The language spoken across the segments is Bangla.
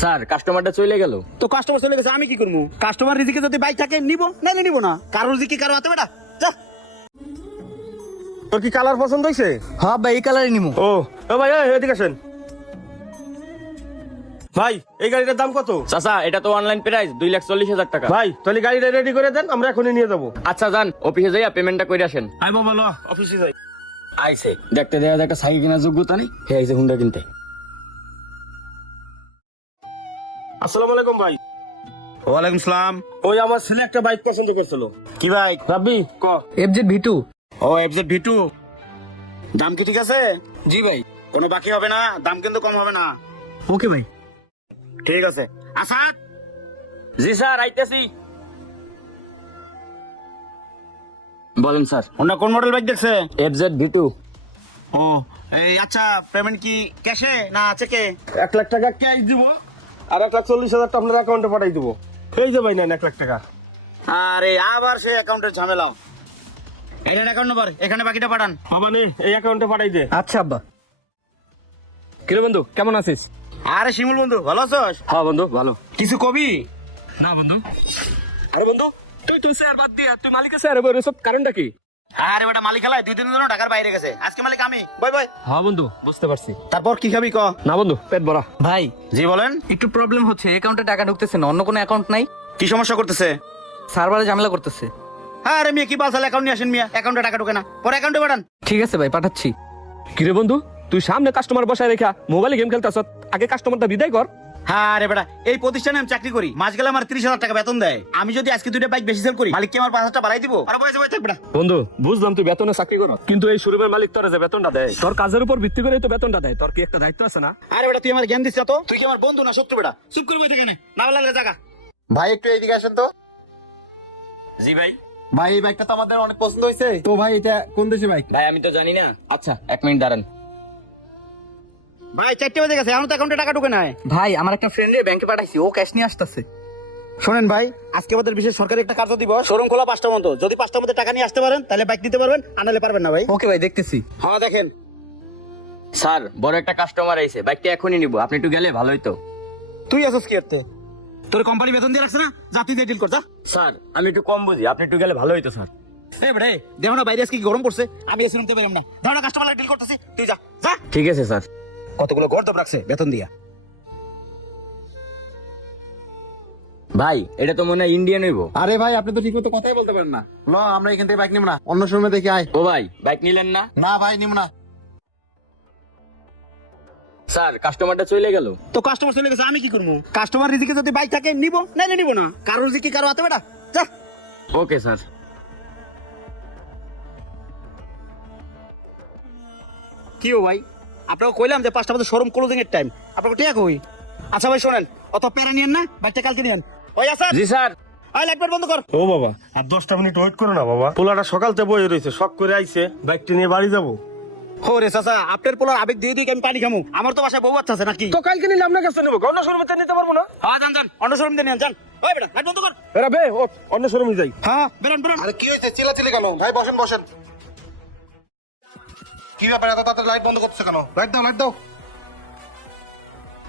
স্যার কাস্টমারটা চলে গেল। তো কাস্টমার চলে গেছে, আমি কি করবো? কাস্টমার রিজিকে যদি বাইক থাকে নিবো, নাইলে নিবো না। কারো রিজিকে কারো হাতে বেটা, যা। তোর কি কালার পছন্দ হয়েছে? হ্যাঁ ভাই, এই কালারই নিবো। ও ভাই এদিকে আসেন। ভাই এই গাড়িটার দাম কত? চাচা এটা তো অনলাইন প্রাইস 2,40,000 টাকা। ভাই তাহলে গাড়িটা রেডি করে দেন, আমরা এখনই নিয়ে যাবো। আচ্ছা যান, অফিসে যাইয়া পেমেন্টটা করে আসেন। আই বাবা লো, অফিসে যাই। আইছে দেখতে দেয়া একটা সাইকেল কেনার যোগ্যতা নেই, হে আইছে হুন্ডা কিনতে। আসসালামু আলাইকুম ভাই। ওয়ালাইকুম সালাম। ওই আমার ছেলে একটা বাইক পছন্দ করছিল। কি বাইক? রাব্বি ক। FZ V2। ও এফজেড V2। দাম কি ঠিক আছে? জি ভাই। কোনো বাকি হবে না, দাম কিন্তু কম হবে না। ওকে ভাই। ঠিক আছে। আসাদ। জি স্যার, আইতেছি। বলেন স্যার। ওনা কোন মডেল বাইক দেখছে? FZ V2। ও এই আচ্ছা, পেমেন্ট কি ক্যাশে না চেকে? 1 লাখ টাকা ক্যাশ দিব আর 1,40,000 টাকা আপনার অ্যাকাউন্টে পাঠাই দিব। এই যে ভাই নেন 1 লাখ টাকা। আরে আবার সেই অ্যাকাউন্টের ঝামেলা। এটার অ্যাকাউন্ট নাম্বার, এখানে বাকিটা পাঠান। বাবা নে এই অ্যাকাউন্টে পাঠাই দে। আচ্ছা আব্বা। কিরে বন্ধু কেমন আছিস? আরে শিমুল বন্ধু, ভালো আছোস? হ্যাঁ বন্ধু ভালো। কিছু কবি? না বন্ধু। আরে বন্ধু তুই স্যার বাদ দিয়া তুই মালিকের স্যার এবার সব কারণটা কি? আরে বেটা, মালিক খেলায় 2 দিনের জন্য ঢাকার বাইরে গেছে, আজকে মালিক আমি। Bye bye. হ্যাঁ বন্ধু বুঝতে পারছি। তারপর কি খাবি ক? না বন্ধু পেট ভরা। ভাই জি বলেন। একটু প্রবলেম হচ্ছে, অ্যাকাউন্টে টাকা ঢুকতেছে না, অন্য কোনো অ্যাকাউন্ট নাই, কি সমস্যা করতেছে? সার্ভারে ঝামেলা করতেছে। আরে মিয়া কি বাসাল অ্যাকাউন্ট নিয়ে আসেন মিয়া, অ্যাকাউন্টে টাকা ঢোকে না, পরে অ্যাকাউন্টে পাঠান। ঠিক আছে ভাই, পাঠাচ্ছি। কিরে বন্ধু তুই সামনে কাস্টমার বসায় রেখা মোবাইলে গেম খেলতেছ, আগে কাস্টমারটা বিদায় কর। হ্যাঁ রে বেটা, এই প্রতিষ্ঠানে আমি চাকরি করি, মাস গেলে আমার 30,000 টাকা বেতন দেয়। আমি যদি আজকে 2টা বাইক বেশি সেল করি, মালিক কি আমার 5,000 টাকা বাড়াই দিব? আরে বসে বসে থাক বেটা। বন্ধু বুঝলাম তুই বেতনে চাকরি কর, কিন্তু এই শোরুমের মালিক তোর যে বেতনটা দেয় তোর কাজের উপর ভিত্তি করে তো বেতনটা দেয়, তোর কি একটা দায়িত্ব আছে না? আরে বেটা তুই আমার জ্ঞান দিস না তো, তুই কি আমার বন্ধু না শত্রু বেটা? চুপ করে বসে কেন, না ভালো লাগলে জায়গা। ভাই একটু এইদিকে আসেন তো। জি ভাই। ভাই এই বাইকটা তো আমাদের অনেক পছন্দ হয়েছে। তো ভাই এটা কোন দেশে বাইক? ভাই আমি তো জানি না। আচ্ছা 1 মিনিট দাঁড়ান। ভাই 4টা বাজে গেছে, এখন তো অ্যাকাউন্টে টাকা ঢোকে নাই। ভাই আমার একটা ফ্রেন্ডের ব্যাংকে পাঠাইছি, ও ক্যাশ নিয়ে আসতেছে। শোনেন ভাই, আজকে আমাদের বিশেষ সরকারি একটা কার্য দিবস, শোরুম খোলা 5টার মতো। যদি 5টার মধ্যে টাকা নিয়ে আসতে পারেন তাহলে বাইক নিতে পারবেন, আনালে পারবেন না ভাই। ওকে ভাই, দেখতেছি। হ্যাঁ দেখেন। স্যার বড় একটা কাস্টমার আইছে, বাইকটা এখনই নিব, আপনি একটু গেলে ভালো হইতো। তুই আসস কি করতে? তোর কোম্পানি বেতন দিয়ে রাখছে না, যা তুই ডিল কর যা। স্যার আমি একটু কম বুঝি, আপনি একটু গেলে ভালো হইতো স্যার। এই বেটা দেখো না বাইরে আজকে কি গরম পড়ছে, আমি এসে রুমতে বেরোম না। দেখো না কাস্টমার ডিল করতেছি, তুই যা যা। ঠিক আছে স্যার। কতগুলো গর্দব রাখছে বেতন দিয়া। ভাই এটা তো মনে হয় ইন্ডিয়ান হইব। আরে ভাই আপনি তো ঠিক মতো কথাই বলতে পারেন না। ল আমরা এখান থেকে বাইক নিব না, অন্য শোরুমে দেখি আয়। ও ভাই বাইক নিলেন না? না ভাই নিব না। স্যার কাস্টমারটা চলে গেল। তো কাস্টমার চলে গেছে, আমি কি করবো? কাস্টমার রিজিকে যদি বাইক থাকে নিব, নাইলে নিব না। কারো রিজিকে কারো হাতে বেটা, যা। Okay sir. কি ও ভাই, আপনাকে কইলাম যে 5টা মধ্যে শোরুম ক্লোজিং এর টাইম, আপনাকে টিয়া কই? আচ্ছা ভাই শোনেন, অত প্যারা নিয়েন না, বাইকটা কালকে নিয়েন। ওই আসাদ, জি স্যার। আয় লাইট বন্ধ কর। ও বাবা আর 10টা মিনিট ওয়েট করো না বাবা, পোলাটা সকালতে বয়ে রয়েছে, শখ করে আইছে, বাইকটা নিয়ে বাড়ি যাবো। হো রে চাচা, আপনার পোলার আবেগ দিয়ে দিয়ে আমি পানি খামু? আমার তো বাসায় বউ বাচ্চা আছে নাকি? তো কালকে নিলে আপনার কাছে নেবো, অন্য শোরুমে নিতে পারবো না। হ্যাঁ যান যান, অন্য শোরুম দিয়ে নিয়েন যান। ওই বেটা লাইট বন্ধ কর। এরা বে ও অন্য শোরুমে যাই। হ্যাঁ বেরান বেরান। আরে কি হয়েছে, চিল্লাচিল্লি কেন? ভাই বসেন বসেন। কি ব্যাপার, এত তাড়াতাড়ি লাইট বন্ধ করতেছে কেন? লাইট দাও লাইট দাও।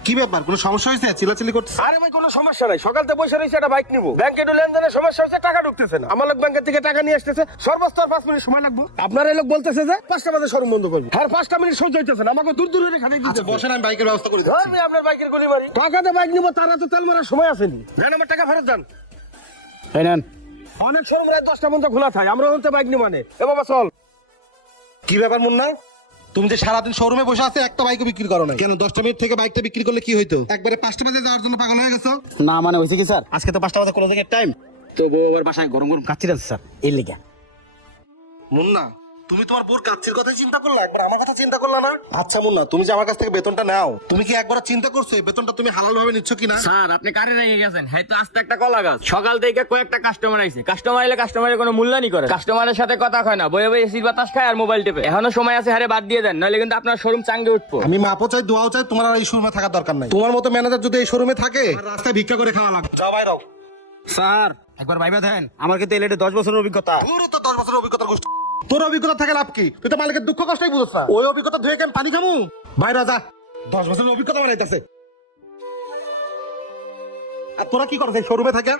কি ব্যাপার, কোনো সমস্যা হয়েছে? চিল্লাচিল্লি করতেছে। আরে ভাই কোনো সমস্যা নাই, সকালতে বসে রয়েছে একটা বাইক নিবো, ব্যাংকে একটু লেনদেনের সমস্যা হচ্ছে, টাকা ঢুকতেছে না। আমার লোক ব্যাংকের থেকে টাকা নিয়ে আসতেছে, সর্বোচ্চ 5 মিনিট সময় লাগবে। আপনার এই লোক বলতেছে যে 5টা বাজে শোরুম বন্ধ করবে, আর 5টা মিনিট সহ্য হইতেছে না, আমাকে দূর দূর খালি আচ্ছা বসেন, আমি বাইকের ব্যবস্থা করে দিচ্ছি। ধরবি আপনার বাইকের গলি মারি, টাকাতে বাইক নিবো, তারা তো তেল মারার সময় আসেনি। নেন আমার টাকা ফেরত যান। এই নেন। অনেক শোরুম রাত 10টা পর্যন্ত খোলা থাকে, আমরা হতে বাইক নিব মানে। এ বাবা চল। কি ব্যাপার মুন্না, তুমি যে সারাদিন শোরুমে বসে আছে, একটা বাইকও বিক্রি করো না কেন? 10টা মিনিট থেকে বাইকটা বিক্রি করলে কি হইতো? একবারে 5টা বাজে যাওয়ার জন্য পাগল হয়ে গেছো? না মানে হয়েছে কি স্যার, আজকে তো 5টা বাজে ক্লোজিং এর টাইম, তো বউ আবার বাসায় গরম গরম কাচ্চি আছে স্যার, এর লেগে। মুন্না তুমি তোমার বোর কাচ্চির কথা চিন্তা করলা, একবার আমার কথা চিন্তা করলা না? আচ্ছা মুন্না, তুমি যে আমার কাছ থেকে বেতনটা নাও, তুমি কি একবার চিন্তা করছো এই বেতনটা তুমি হালাল ভাবে নিচ্ছ কিনা? স্যার আপনি কারে রেখে গেছেন, হ্যাঁ তো আস্তে একটা কলা গাছ। সকাল থেকে কয়েকটা কাস্টমার আইছে, কাস্টমার এলে কাস্টমারের কোনো মূল্যায়নই করে, কাস্টমারের সাথে কথা কয় না, বয়ে বয়ে এসির বাতাস খায় আর মোবাইল টেপে। এখনো সময় আছে, হারে বাদ দিয়ে দেন, নইলে কিন্তু আপনার শোরুম চাঙ্গে উঠবো। আমি মাপও চাই দোয়াও চাই, তোমার আর এই শোরুমে থাকার দরকার নাই। তোমার মতো ম্যানেজার যদি এই শোরুমে থাকে, আর রাস্তায় ভিক্ষা করে খাওয়া লাগবে। যাও বাইরে। স্যার একবার ভাইবা দেন, আমার কিন্তু এলএডি 10 বছরের অভিজ্ঞতা। পুরো তো 10 বছরের অভিজ্ঞতার গোষ্ঠী। তোর অভিজ্ঞতা থাকে লাভ কি? তুই তো মালিকের দুঃখ কষ্টই বুঝছ না। ওই অভিজ্ঞতা ধুয়ে কেন পানি খামু? বাইরে যা, 10 বছরের অভিজ্ঞতা বানাইতেছে। আর তোরা কি করছিস শোরুমে থাকে